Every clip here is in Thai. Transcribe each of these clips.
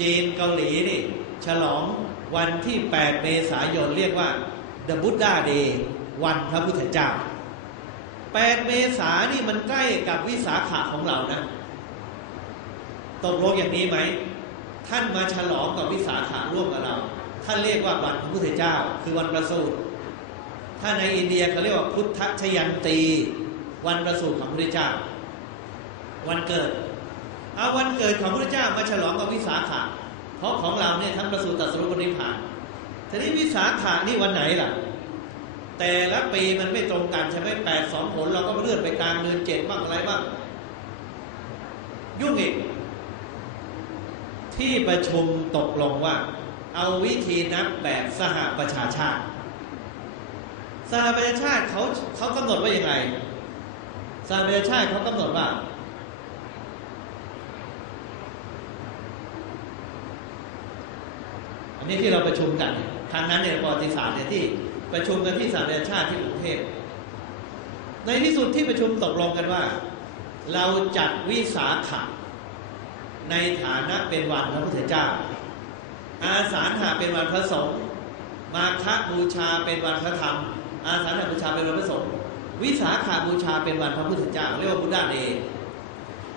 จีนเกาหลีนี่ฉลองวันที่ 8 เมษายนเรียกว่า The Buddha Day วันพระพุทธเจ้า 8 เมษานี่มันใกล้กับวิสาขะของเรานะตกลงอย่างนี้ไหม ท่านมาฉลองกับวิสาขะร่วมกับเรา ท่านเรียกว่าวันพระพุทธเจ้า คือวันประสูติถ้าในอินเดียเขาเรียกว่าพุทธชยันตี วันประสูติของพระพุทธเจ้า วันเกิด เอาวันเกิดของพระพุทธเจ้ามาฉลองกับวิสาขะเพราะของเราเนี่ยทั้งประสูติตรัสรู้ปรินิพพานทีนี้วิสาขะนี่วันไหนล่ะ แต่ละปีมันไม่ตรงกันใช่ไหมแปดสองผลเราก็เลื่อนไปกลางเดือนเจ็ดบ้างอะไรบ้างยุ่งอีกที่ประชุมตกลงว่า เอาวิธีนับแบบสหประชาชาติ สหประชาชาติเขาเขากำหนดว่าอยังไงสหประชาชาติเขากำหนดว่า อันนี้ที่เราประชุมกันครั้งนั้นเนี่ยประวัติศาสตร์เนี่ยที่ประชุมกันที่สหประชาชาติที่กรุงเทพในที่สุดที่ประชุมตกลงกันว่า เราจัดวิสาขะในฐานะเป็นวันพระพุทธเจ้า อาสาฬหะเป็นวันพระสงฆ์มาฆบูชาเป็นวันพระธรรม อาสาฬหบูชาเป็นวันพระสงฆ์วิสาขาบูชาเป็นวันพระพุทธเจ้าเรียกว่าพุทธาเดย์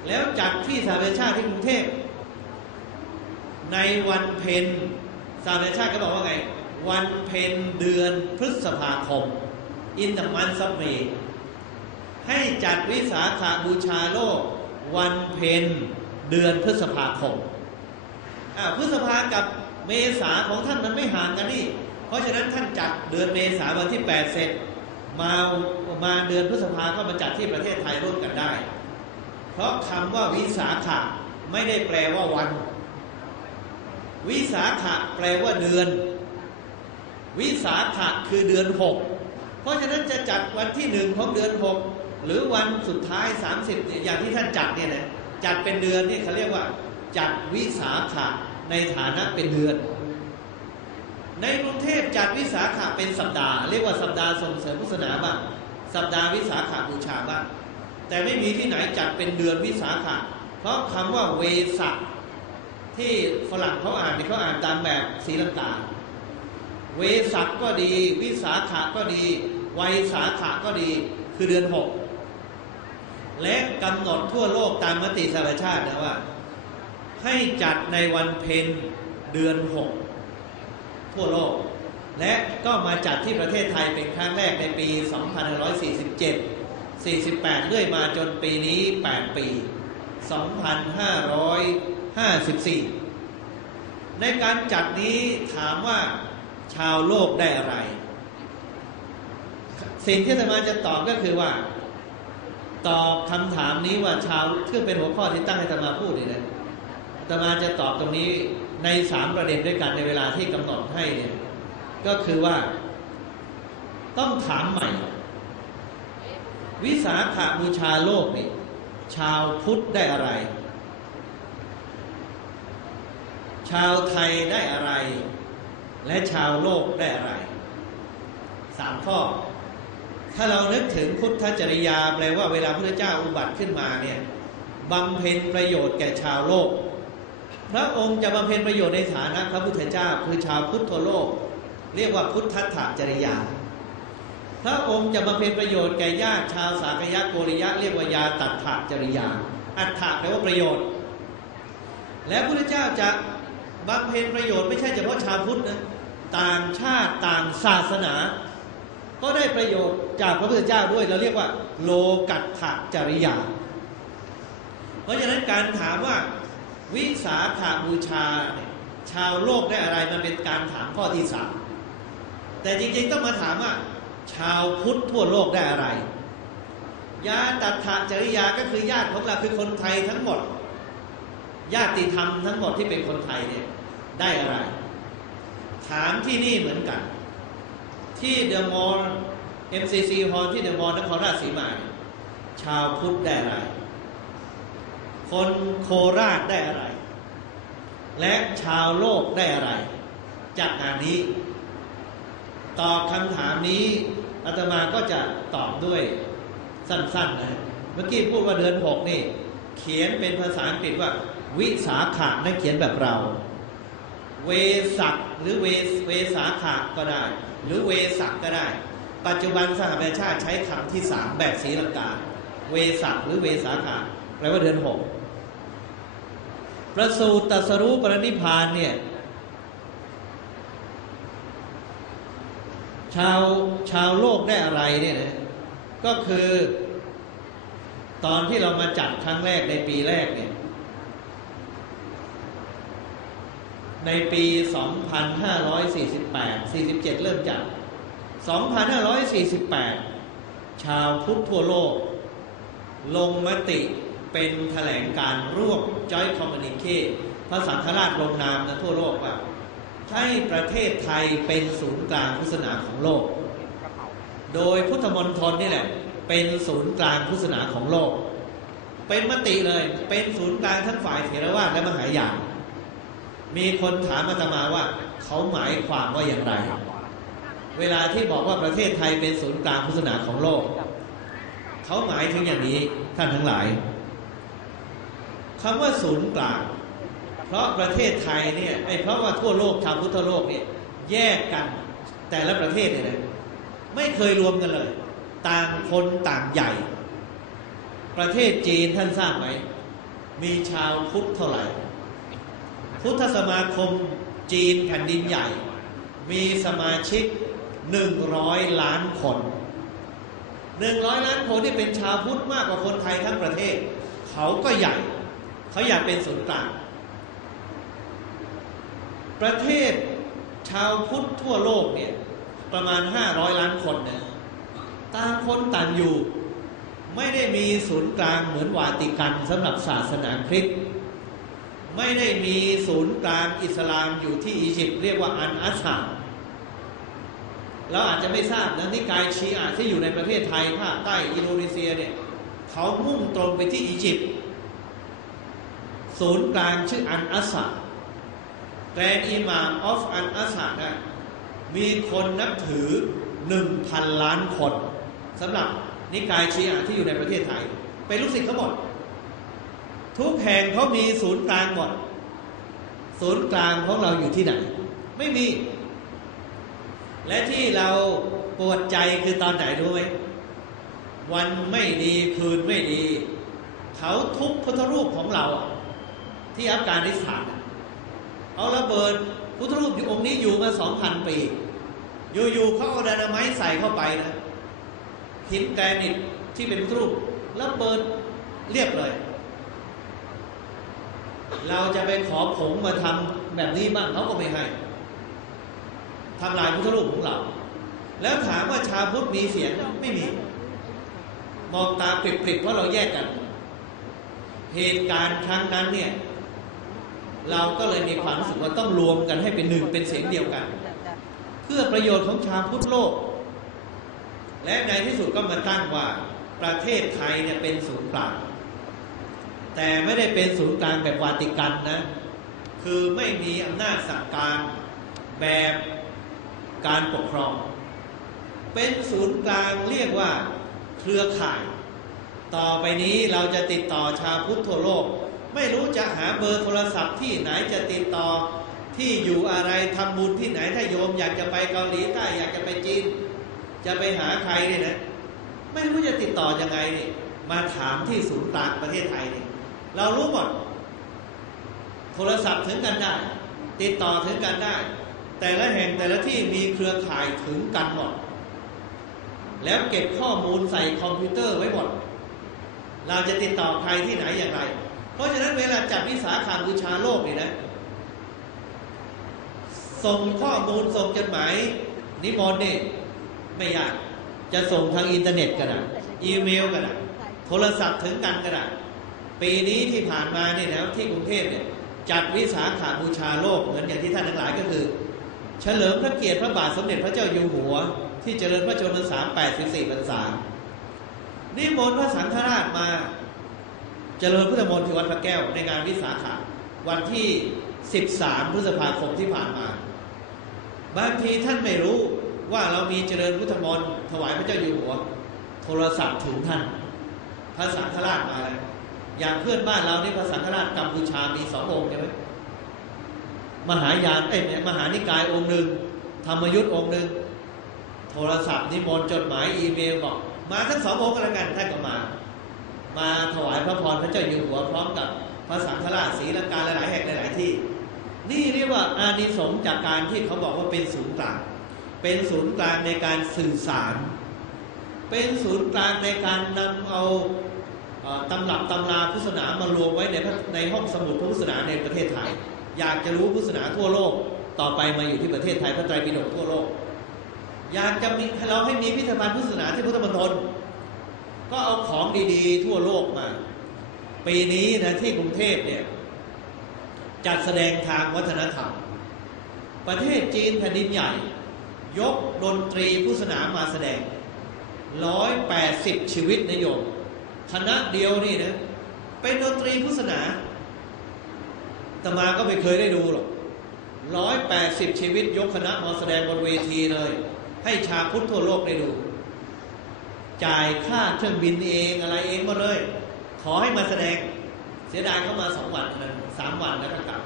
แล้วจัดที่สหประชาชาติที่กรุงเทพในวันเพ็ญ สหประชาชาติก็บอกว่าไง วันเพ็ญเดือนพฤษภาคม in the month of May ให้จัดวิสาขาบูชาโลก วันเพ็ญเดือนพฤษภาคมอ่าพฤษภากับเมษาของท่านมันไม่ห่างกันนี่เพราะฉะนั้นท่านจัดเดือนเมษาวันที่ 8 เสร็จ มามาเดือนพฤษภาก็มาจัดที่ประเทศไทยร่วมกันได้ เพราะคำว่าวิสาขะไม่ได้แปลว่าวัน วิสาขะแปลว่าเดือน วิสาขะคือเดือนหกเพราะฉะนั้นจะจัดวันที่หนึ่งของเดือนหกหรือวันสุดท้าย 30อย่างที่ท่านจัดเนี่ยนะจัดเป็นเดือนนี่เขาเรียกว่า จัดวิสาขะในฐานะเป็นเดือน ในกรุงเทพจัดวิสาขะเป็นสัปดาห์ เรียกว่าสัปดาห์ส่งเสริมพุทธศาสนาบ้างสัปดาห์วิสาขาบูชาบ้างแต่ไม่มีที่ไหนจัดเป็นเดือนวิสาขะเพราะคำว่าเวสัก ที่ฝรั่งเขาอ่านเขาอ่านตามแบบศรีลังกา เวสักก็ดี วิสาขะก็ดี ไวยสาขะก็ดีคือเดือนหกและกำหนดทั่วโลกตามมติสหประชาตินะว่า ให้จัดในวันเพ็ญเดือนหกทั่วโลก และก็มาจัดที่ประเทศไทยเป็นครั้งแรกในปี 2547 48 เรื่อยมาจนปีนี้ 8 ปี 54. ในการจัดนี้ถามว่าชาวโลกได้อะไร สิ่งที่อาตมาจะตอบก็คือว่า ตอบคำถามนี้ว่าชาวที่เป็นหัวข้อที่ตั้งให้อาตมาพูดนี่นะอาตมาจะตอบตรงนี้ในสามประเด็นด้วยกันในเวลาที่กำหนดให้เนี่ยก็คือว่า ต้องถามใหม่ วิสาขาบูชาโลกนี่ชาวพุทธได้อะไร ชาวไทยได้อะไร และชาวโลกได้อะไรสามข้อ ถ้าเรานึกถึงพุทธจริยาแปลว่าเวลาพระเจ้าอุบัติขึ้นมาเนี่ยบำเพ็ญประโยชน์แก่ชาวโลก พระองค์จะบำเพ็ญประโยชน์ในฐานะพระพุทธเจ้าคือชาวพุทธโลก เรียกว่าพุทธถาจริยา พระองค์จะบำเพ็ญประโยชน์แก่ญาติชาวสากยะโกริยะเรียกว่ายาตัดถาจริยา อัฏฐะแปลว่าประโยชน์ และพระพุทธเจ้าจะ บำเพ็ญประโยชน์ไม่ใช่เฉพาะชาวพุทธนะต่างชาติต่างศาสนา ก็ได้ประโยชน์จากพระพุทธเจ้าด้วยเราเรียกว่า โลกัตถจริยา เพราะฉะนั้นการถามว่าวิสาขาบูชาเนี่ยชาวโลกได้อะไรมันเป็นการถามข้อที่สามแต่จริงๆต้องมาถามว่า ชาวพุทธทั่วโลกได้อะไรญาตัถาจริยาก็คือญาติของเราคือคนไทยทั้งหมด ญาติธรรมทั้งหมดที่เป็นคนไทยเนี่ย ได้อะไร ถามที่นี่เหมือนกัน ที่เดอะมอลล์ MCC ฮอลที่เดอะมอลล์นครราชสีมาชาวพุทธได้อะไร คนโคราชได้อะไร และชาวโลกได้อะไร จากงานนี้ ตอบคำถามนี้อาตมาก็จะตอบด้วยสั้นๆนะเมื่อกี้พูดว่าเดือนหกนี่ เขียนเป็นภาษาอังกฤษว่า วิสาขะนั่นเขียนแบบเรา เวสักหรือเวเวสาขะก็ได้ หรือเวสักก็ได้ ปัจจุบันสหประชาชาติใช้คำที่สามแบบศีลังกา เวสักหรือเวสาขะแปลว่าเดือนหกประสูติตรัสรู้ปรินิพพานเนี่ยชาวชาวโลกได้อะไรเนี่ยนะก็คือ ตอนที่เรามาจัดครั้งแรกในปีแรกเนี่ย ในปี 2548 47 เริ่มจัด 2548 ชาวพุทธทั่วโลก ลงมติเป็นแถลงการร่วมจอยคอมมูนิเคพระสังฆราชลงนามนะทั่วโลกว่าให้ประเทศไทยเป็นศูนย์กลางพุทธศาสนาของโลก โดยพุทธมณฑลนี่แหละ เป็นศูนย์กลางพุทธศาสนาของโลก เป็นมติเลยเป็นศูนย์กลางทั้งฝ่ายเถรวาทและมหายาน มีคนถามอาตมาว่าเขาหมายความว่าอย่างไร เวลาที่บอกว่าประเทศไทยเป็นศูนย์กลางพุทธศาสนาของโลก เขาหมายถึงอย่างนี้ท่านทั้งหลายคำว่าศูนย์กลาง เพราะประเทศไทยเนี่ยไอ้เพราะว่าทั่วโลกชาวพุทธโลกเนี่ยแยกกันแต่ละประเทศเนี่ยนะไม่เคยรวมกันเลย ต่างคนต่างใหญ่ ประเทศจีนท่านทราบไหม มีชาวพุทธเท่าไหร่ พุทธสมาคมจีนแผ่นดินใหญ่ มีสมาชิกหนึ่งร้อยล้านคนหนึ่งร้อยล้านคนที่เป็นชาวพุทธมากกว่าคนไทยทั้งประเทศ เขาก็ใหญ่ เขาอยากเป็นศูนย์กลาง ประเทศชาวพุทธทั่วโลกเนี่ยประมาณ 500 ล้านคนนี่ยต่างคนต่างอยู่ ไม่ได้มีศูนย์กลางเหมือนวาติกันสำหรับศาสนาคริสต์ ไม่ได้มีศูนย์กลางอิสลามอยู่ที่อียิปต์เรียกว่าอันอัสซาเราอาจจะไม่ทราบนะนิกายชีอะที่อยู่ในประเทศไทยภาคใต้อินโดนีเซียเนี่ยเขามุ่งตรงไปที่อียิปต์ศูนย์กลางชื่ออันอัสซาแกรนอิมามออฟอันอัสซานะมีคนนับถือหนึ่งพันล้านคนสำหรับนิกายชีอะที่อยู่ในประเทศไทย เป็นลูกศิษย์เขาหมด ทุกแห่งเขามีศูนย์กลางหมดศูนย์กลางของเราอยู่ที่ไหน ไม่มี และที่เราปวดใจคือตอนไหนรู้ไหมวันไม่ดีคืนไม่ดี เขาทุบพุทธรูปของเรา ที่อัฟกานิสถานเอาระเบิดพุทธรูปอยู่องค์นี้อยู่มาสองพันปี อยู่ๆเขาเอาดานาไม้ใส่เข้าไปนะหินแกรนิตที่เป็นพุทธรูประเบิดเรียบเลย เราจะไปขอผงมาทำแบบนี้บ้างเขาก็ไม่ให้ทำลายพุทธรูปของเรา แล้วถามว่าชาวพุทธมีเสียงไม่มี มองตาปริบๆเพราะเราแยกกัน เหตุการณ์ครั้งนั้นเนี่ย เราก็เลยมีความรู้สึกว่าต้องรวมกันให้เป็นหนึ่งเป็นเสียงเดียวกัน เพื่อประโยชน์ของชาวพุทธโลก และในที่สุดก็มาตั้งว่าประเทศไทยเนี่ยเป็นศูนย์กลาง แต่ไม่ได้เป็นศูนย์กลางแบบวาติกันนะ คือไม่มีอำนาจสั่งการแบบการปกครอง เป็นศูนย์กลางเรียกว่าเครือข่าย ต่อไปนี้เราจะติดต่อชาวพุทธทั่วโลก ไม่รู้จะหาเบอร์โทรศัพท์ที่ไหนจะติดต่อที่อยู่อะไรทำบุญที่ไหนถ้าโยมอยากจะไปเกาหลีใต้อยากจะไปจีน จะไปหาใครเนี่ยนะ ไม่รู้จะติดต่อยังไงนี่มาถามที่ศูนย์กลางประเทศไทยนี่ เรารู้หมด โทรศัพท์ถึงกันได้ ติดต่อถึงกันได้ แต่ละแห่งแต่ละที่มีเครือข่ายถึงกันหมด แล้วเก็บข้อมูลใส่คอมพิวเตอร์ไว้หมด เราจะติดต่อใครที่ไหนอย่างไร เพราะฉะนั้นเวลาจัดวิสาขาบูชาโลกนี่นะ ส่งข้อมูลส่งจดหมายนิมนต์นี่ไม่ยาก จะส่งทางอินเทอร์เน็ตก็ได้อีเมลก็ได้โทรศัพท์ถึงกันก็ได้ ปีนี้ที่ผ่านมาเนี่ยนะที่กรุงเทพเนี่ยจัดวิสาขาบูชาโลกเหมือนอย่างที่ท่านทั้งหลายก็คือ เฉลิมพระเกียรติพระบาทสมเด็จพระเจ้าอยู่หัว ที่เจริญพระชนมพรรษา84พรรษานิมนต์พระสังฆราชมาเจริญพุทธมนต์ที่วัดพระแก้วในงานวิสาขาวันที่ 13 พฤษภาคมที่ผ่านมา บางทีท่านไม่รู้ว่าเรามีเจริญพุทธมนต์ถวายพระเจ้าอยู่หัว โทรศัพท์ถึงท่านพระสังฆราชมาแล้ว อย่างเพื่อนบ้านเรานี่พระสังฆราชกัมพูชามีสององค์ใช่ไหมมหายานเอ้ยมหานิกายองค์หนึ่งธรรมยุทธ์องค์หนึ่งโทรศัพท์นิมนต์จดหมายอีเมลบอก มาทั้งสององค์กันแล้วกันท่านก็มา มาถวายพระพรพระเจ้าอยู่หัวพร้อมกับพระสังฆราชศรีลังกาหลายๆแห่งหลาย ๆ ที่ นี่เรียกว่าอานิสงส์จากการที่เขาบอกว่าเป็นศูนย์กลาง เป็นศูนย์กลางในการสื่อสาร เป็นศูนย์กลางในการนำเอาเอ่อ ตำรับตำราพุทธศาสนามารวมไว้ในในห้องสมุดพุทธศาสนาในประเทศไทย อยากจะรู้พุทธศาสนาทั่วโลกต่อไปมาอยู่ที่ประเทศไทยพระไตรปิฎกทั่วโลก อยากจะมีเราให้มีพิพิธภัณฑ์พุทธศาสนาที่พุทธมณฑลก็เอาของดีๆ ทั่วโลกมา ปีนี้นะที่กรุงเทพเนี่ยจัดแสดงทางวัฒนธรรม ประเทศจีนแผ่นดินใหญ่ ยกดนตรีพุทธศาสนามาแสดงร้อยแปดสิบชีวิตนโยม คณะเดียวนี่นะ เป็นดนตรีพุทธศาสนาแตมาก็ไม่เคยได้ดูหรอกร้อยแปดสิบชีวิตยกคณะมาแสดงบนเวทีเลย ให้ชาวพุทธทั่วโลกได้ดู จ่ายค่าเครื่องบินเองอะไรเองมาเลย ขอให้มาแสดงเสียดายเขามาสองวันนะสามวันแล้วก็กลับ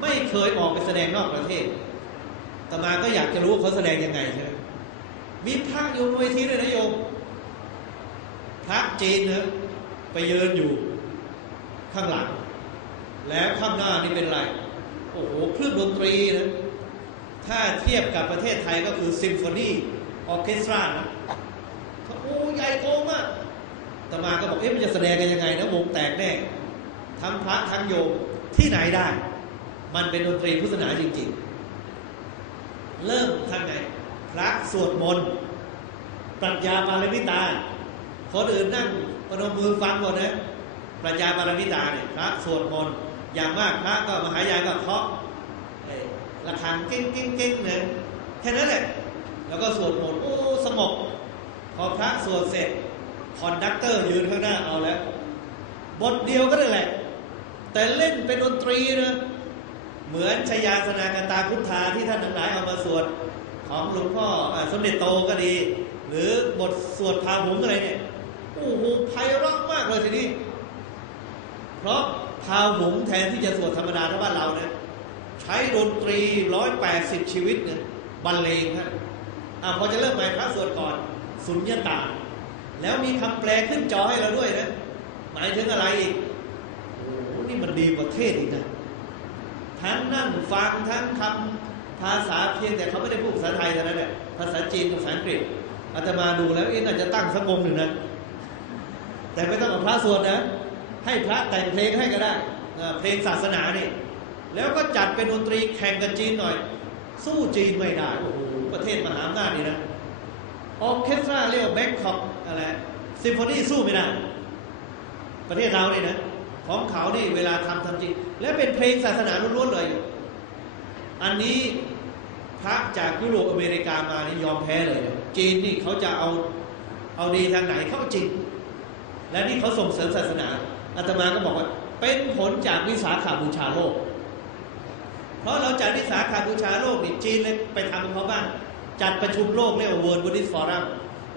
ไม่เคยออกไปแสดงนอกประเทศแตมาก็อยากจะรู้เขาแสดงยังไงใช่ไหมมีพระอยู่บนเวทีด้วยนะโยม พระจีนนะไปยืนอยู่ข้างหลัง แล้วข้างหน้านี่เป็นอะไรโอ้โหเครื่องดนตรีนะถ้าเทียบกับประเทศไทยก็คือซิมโฟนีออเคสตรานะโอ้ใหญ่โตมากแตมาก็บอกเอ๊ะมันจะแสดงกันยังไงนะวงแตกแน่ทั้งพระทั้งโยมที่ไหนได้ มันเป็นดนตรีพุทธศาสนาจริง ๆ เริ่มทางไหน พระสวดมนต์ปรัชญาปารมิตา คนอื่นนั่งปนมมือฟังหมดนะปรัชญาปารมิตาเนี่ยพระสวดมนต์อย่างมากพระก็มหายานก็เคาะระฆังเก้งเก้งเก้งเนี่ยแค่นั้นแหละ แล้วก็สวดมนต์โอ้สงบพอพระสวดเสร็จคอนดักเตอร์ยืนข้างหน้าเอาแล้วบทเดียวก็ได้แหละ แต่เล่นเป็นดนตรีนะเหมือนชยาสนากตาพุทธาที่ท่านทั้งหลายเอามาสวดของหลวงพ่ออสมเด็จโตก็ดี หรือบทสวดพาหุงอะไรเนี่ย โอ้โหไพเราะมากเลยทีนี้ เพราะพาหุงแทนที่จะสวดธรรมดาถ้าบ้านเราเนี่ยใช้ดนตรีร้อยแปดสิบชีวิตเนี่ยบรรเลงฮะอ่าพอจะเริ่มไปพระสวดก่อน สุญญตา แล้วมีคำแปลขึ้นจอให้เราด้วยนะ หมายถึงอะไรอีกโอ้โหนี่มันดีกว่าเทศอีกนะทั้งนั่งฟังทั้งคำภาษาเพียงแต่เขาไม่ได้พูดภาษาไทยเท่านั้นแหละภาษาจีนภาษาอังกฤษอาตมาดูแล้วเอ๊ะน่าจะตั้งสักวงหนึ่งนะ แต่ไม่ต้องเอาพระสวดนะ ให้พระแต่งเพลงให้ก็ได้ เพลงศาสนานี่แล้วก็จัดเป็นดนตรีแข่งกับจีนหน่อย สู้จีนไม่ได้โอ้โหประเทศมหาอำนาจนี่นะออเคสตราเรียกว่าแบงคอกอะไรซิมโฟนีสู้ไม่ได้ ประเทศเราเนี่ยนะของเขานี่เวลาทำทำจริง และเป็นเพลงศาสนาล้วนๆเลย อันนี้พระจากยุโรปอเมริกามานี่ยอมแพ้เลย จีนนี่เขาจะเอาเอาดีทางไหนเขาจริง และนี่เขาส่งเสริมศาสนาอาตมาก็บอกว่า เป็นผลจากวิสาขาบูชาโลก เพราะเราจัดวิสาขาบูชาโลกนี่จีนเลยไปทำกับเขาบ้าง จัดประชุมโลกเรียกว่า World Buddhist Forum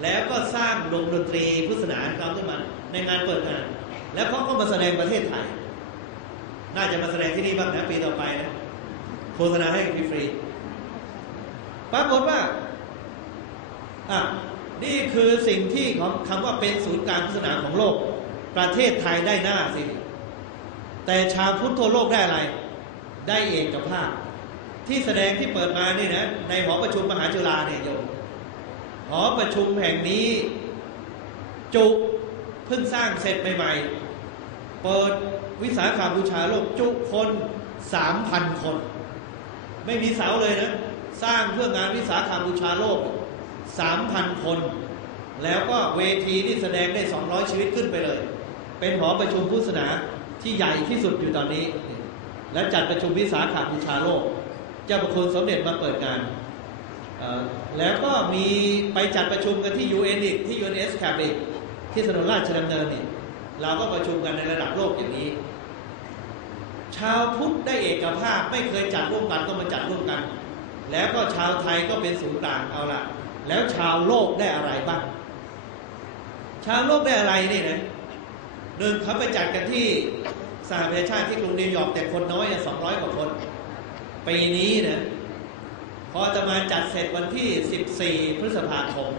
แล้วก็สร้างโรงดนตรีพุทธศาสนาเขาขึ้นมาในงานเปิดงาน แล้วเขาก็มาแสดงประเทศไทย น่าจะมาแสดงที่นี่บ้างนะปีต่อไปนะโฆษณาให้ฟรีปรากฏว่าอะ นี่คือสิ่งที่ของคำว่าเป็นศูนย์กลางพุทธศาสนาของโลก ประเทศไทยได้หน้าสิ แต่ชาวพุทธทั่วโลกได้อะไร ได้เอกภาพ ที่แสดงที่เปิดมานี่นะในหอประชุมมหาจุฬาเนี่ยโยมหอประชุมแห่งนี้ จุเพิ่งสร้างเสร็จใหม่ๆ เปิดวิสาขาบูชาโลกจุคนสามพันคน ไม่มีเสาเลยนะ สร้างเพื่องานวิสาขาบูชาโลก สามพันคน แล้วก็เวทีนี่แสดงได้สองร้อยชีวิตขึ้นไปเลย เป็นหอประชุมพุทธศาสนาที่ใหญ่ที่สุดอยู่ตอนนี้ และจัดประชุมวิสาขาบูชาโลก เจ้าประคุณสมเด็จมาเปิดงาน แล้วก็มีไปจัดประชุมกันที่ UN อีกที่ UNS c a b อีกที่ถนนราชดำเนินนี่เราก็ประชุมกันในระดับโลกอย่างนี้ ชาวพุทธได้เอกภาพไม่เคยจัดร่วมกันก็มาจัดร่วมกัน แล้วก็ชาวไทยก็เป็นศูนย์กลางเอาละ แล้วชาวโลกได้อะไรบ้าง ชาวโลกได้อะไรนี่นะหนึ่งเขาไปจัดกันที่สหประชาชาติที่กรุงนิวยอร์กแต่คนน้อยสองร้อยกว่าคนปีนี้นะพออาตมาจัดเสร็จวันที่ 14 พฤษภาคม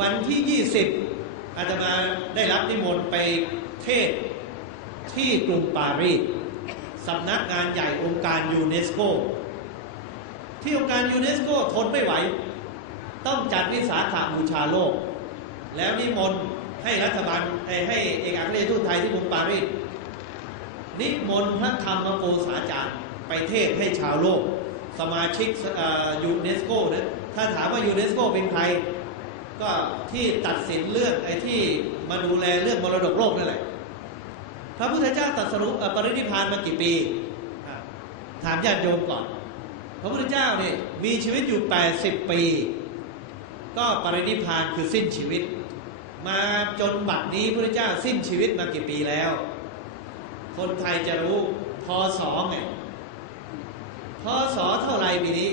วันที่ 20 อาตมาได้รับนิมนต์ไปเทศที่กรุงปารีสสำนักงานใหญ่องค์การยูเนสโก ที่องค์การยูเนสโกทนไม่ไหว ต้องจัดวิสาขาบูชาโลก แล้วนิมนต์ให้รัฐบาลให้เอกอัครราชทูตไทยที่กรุงปารีสนิมนต์พระธรรมโกษาจารย์ไปเทศให้ชาวโลก สมาชิกยูเนสโกนะถ้าถามว่ายูเนสโกเป็นใคร ก็ที่ตัดสินเรื่องไอ้ที่มาดูแลเรื่องมรดกโลกนั่นแหละพระพุทธเจ้าตรัสรู้ปรินิพานมากี่ปี ถามญาติโยมก่อน พระพุทธเจ้าเนี่ยมีชีวิตอยู่ 80 ปี ก็ปรินิพานคือสิ้นชีวิต มาจนบัดนี้พระพุทธเจ้าสิ้นชีวิตมากี่ปีแล้ว คนไทยจะรู้พศไงพศเท่าไรปีนี้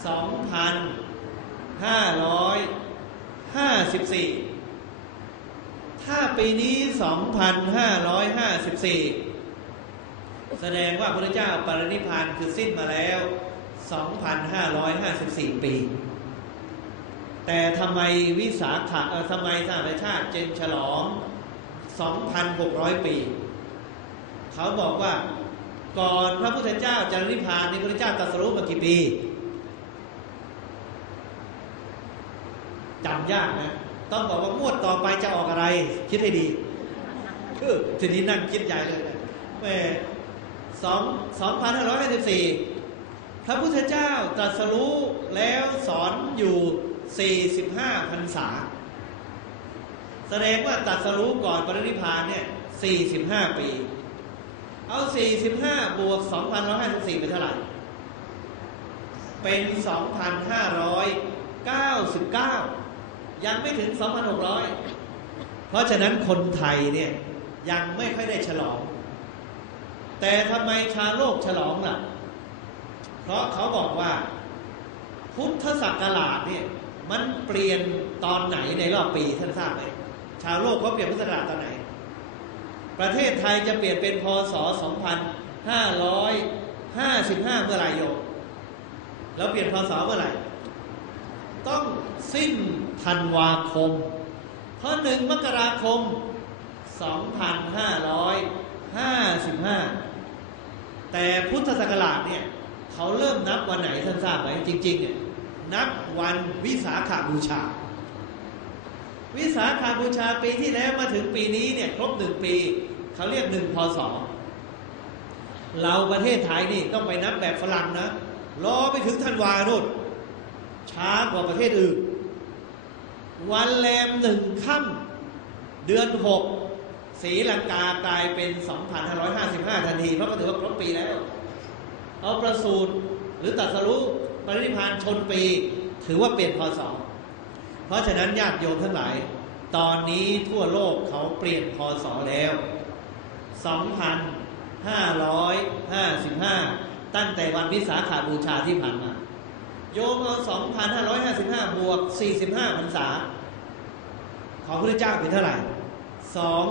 2,554ถ้าปีนี้2,554แสดงว่าพระเจ้าปรินิพานคือสิ้นมาแล้ว 2,554 ปี แต่ทำไมวิสาขะทำไมสหประชาติเจนฉลอง 2,600 ปี เขาบอกว่าก่อนพระพุทธเจ้าจะนิพพานนี่พระเจ้าตรัสรู้มากี่ปีจำยากนะ ต้องบอกว่างวดต่อไปจะออกอะไร คิดให้ดีคือทีนี้นั่งคิดใหญ่เลยนะแม่สองสองพันห้าร้อยห้าสิบสี่พระพุทธเจ้าตรัสรู้แล้วสอนอยู่ สี่สิบห้าพรรษา แสดงว่าตรัสรู้ก่อนปรินิพานเนี่ยสี่สิบห้าปี เอา 45 บวก 2,154 เป็นเท่าไหร่ เป็น 2,599 ยังไม่ถึง 2,600 เพราะฉะนั้นคนไทยเนี่ยยังไม่ค่อยได้ฉลอง แต่ทำไมชาโลกฉลองล่ะ เพราะเขาบอกว่าพุทธศักราชเนี่ย มันเปลี่ยนตอนไหนในรอบปีท่านทราบไหมชาวโลกเขาเปลี่ยนพุทธศักราชตอนไหน ประเทศไทยจะเปลี่ยนเป็นพศ 2555 เมื่อไหร่โยมแล้วเปลี่ยนพศเมื่อไหร่ ต้องสิ้นธันวาคม เพราะหนึ่งมกราคม 2555 แต่พุทธศักราชเนี่ยเขาเริ่มนับวันไหนท่านทราบไหมจริงๆเนี่ย นับวันวิสาขาบูชา วิสาขาบูชาปีที่แล้วมาถึงปีนี้เนี่ยครบหนึ่งปี เขาเรียกหนึ่งพศเราประเทศไทยนี่ต้องไปนับแบบฝรั่งนะรอไปถึงธันวาโน่นช้ากว่าประเทศอื่น วันแรมหนึ่งค่ำเดือนหกสีลังกากลายเป็น 2,555 ทันที เพราะก็ถือว่าครบปีแล้ว เอาประสูตรหรือตัดสรุ ปรินิพานชนปี ถือว่าเปลี่ยนพศ เพราะฉะนั้นญาติโยมทั้งหลาย ตอนนี้ทั่วโลกเขาเปลี่ยนพศแล้ว 2,555 ตั้งแต่วันวิสาขาบูชาที่ผ่านมา โยมเอา 2,555 บวก 45พรรษา ของพระเจ้าเป็นเท่าไหร่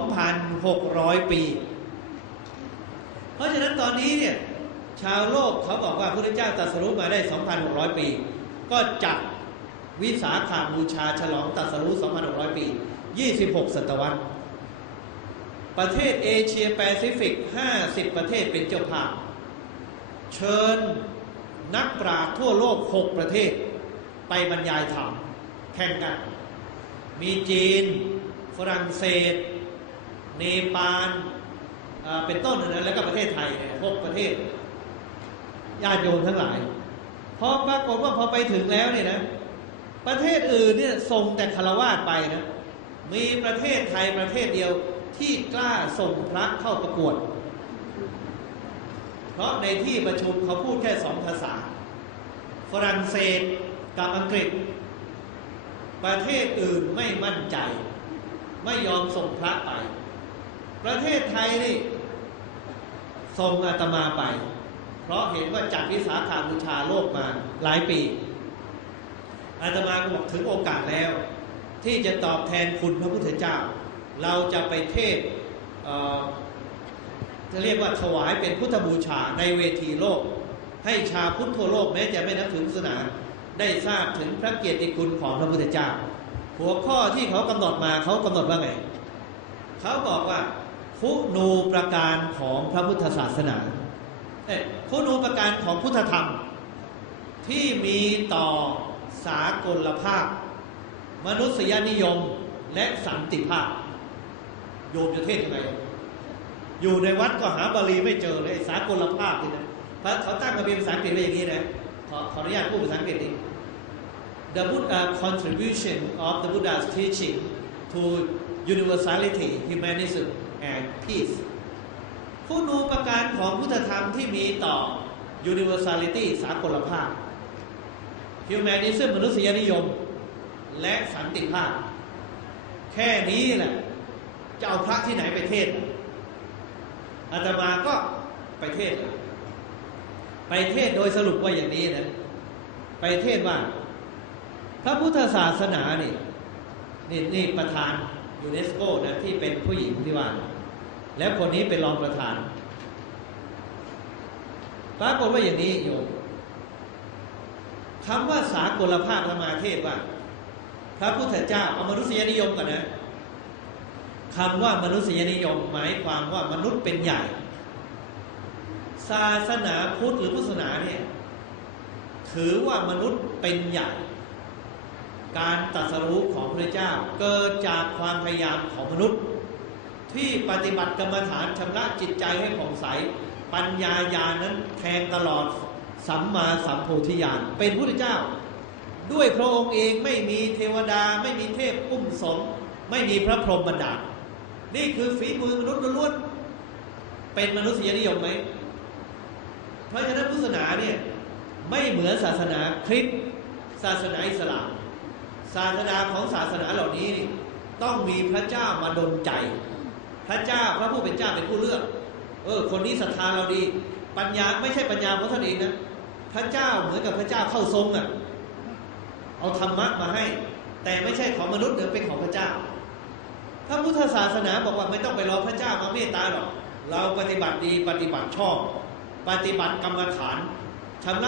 2,600 ปี เพราะฉะนั้นตอนนี้เนี่ย ชาวโลกเขาบอกว่าพระเจ้าตรัสรู้มาได้ 2,600 ปี ก็จัดวิสาขาบูชาฉลองตัสรู้ 2,600 ปี 26 ศตวรรษ ประเทศเอเชียแปซิฟิก 50 ประเทศเป็นเจ้าภาพ เชิญนักปราชญ์ทั่วโลก 6 ประเทศ ไปบรรยายธรรมแข่งกัน มีจีน ฝรั่งเศส เนปาลเป็นต้นนะแล้วก็ประเทศไทยหกประเทศ ญาติโยมทั้งหลายพอปรากฏว่าพอไปถึงแล้วเนี่ยนะ ประเทศอื่นเนี่ยส่งแต่คารวาสไปนะ มีประเทศไทยประเทศเดียวที่กล้าส่งพระเข้าประกวด เพราะในที่ประชุมเขาพูดแค่สองภาษา ฝรั่งเศสกับอังกฤษ ประเทศอื่นไม่มั่นใจ ไม่ยอมส่งพระไป ประเทศไทยนี่ส่งอาตมาไป เพราะเห็นว่าจัดวิสาขาบูชาโลกมาหลายปี อาตมาก็บอกถึงโอกาสแล้ว ที่จะตอบแทนคุณพระพุทธเจ้า เราจะไปเทศจะเรียกว่าถวายเป็นพุทธบูชาในเวทีโลก ให้ชาวพุทธทั่วโลกแม้จะไม่นับถือศาสนาได้ทราบถึงพระเกียรติคุณของพระพุทธเจ้า หัวข้อที่เขากำหนดมาเขากำหนดว่าไง เขาบอกว่า คุณูประการของพระพุทธศาสนา คุณูประการของพุทธธรรม ที่มีต่อสากลภาพ มนุษยนิยมและสันติภาพ โยมจะเทศยังไงอยู่ในวัดก็หาบาลีไม่เจอเลยสากลภาพนี่นะพระเขาตั้งมาเป็นภาษาอังกฤษไว้อย่างนี้นะขอขออนุญาตพูดภาษาอังกฤษนี้ The Buddha contribution of the Buddha's teaching to universality, humanism and peace คุณูปการของพุทธธรรมที่มีต่อ universality สากลภาพ humanism มนุษยนิยม และสันติภาพ แค่นี้แหละจะเอาพระที่ไหนไปเทศอาตมาก็ไปเทศ ไปเทศโดยสรุปว่าอย่างนี้นะ ไปเทศว่า พระพุทธศาสนานี่นี่นี่ประธานยูเนสโกนะที่เป็นผู้หญิงที่ว่า แล้วคนนี้เป็นรองประธานปรากฏว่าอย่างนี้โยมคำว่าสากลภาพธรรมาเทศว่า พระพุทธเจ้าเอามนุษยนิยมก่อนนะคำว่ามนุษยนิยมหมายความว่ามนุษย์เป็นใหญ่ ศาสนาพุทธหรือพุทธศาสนาเนี่ยถือว่ามนุษย์เป็นใหญ่ การตรัสรู้ของพระเจ้าเกิดจากความพยายามของมนุษย์ ที่ปฏิบัติกรรมฐานชำระจิตใจให้ผ่องใส ปัญญาญาณนั้นแทงตลอดสัมมาสัมโพธิญาณเป็นพระเจ้า ด้วยพระองค์เองไม่มีเทวดาไม่มีเทพอุ้มสมไม่มีพระพรหมบันดาลนี่คือฝีมือมนุษย์ล้วนเป็นมนุษยนิยมไหมเพราะฉะนั้นพุทธศาสนาเนี่ยไม่เหมือนศาสนาคริสต์ศาสนาอิสลามศาสนาของศาสนาเหล่านี้นี่ต้องมีพระเจ้ามาดลใจ พระเจ้าพระผู้เป็นเจ้าเป็นผู้เลือก เออ คนนี้ศรัทธาเราดี ปัญญาไม่ใช่ปัญญาของท่านเองนะพระเจ้าเหมือนกับพระเจ้าเข้าทรงอะ่ะเอาธรรมะมาให้ แต่ไม่ใช่ของมนุษย์หรือเป็นของพระเจ้าพระพุทธศาสนาบอกว่าไม่ต้องไปรอพระเจ้ามาเมตตาหรอก เราปฏิบัติดีปฏิบัติชอบ ปฏิบัติกรรมฐานชำระ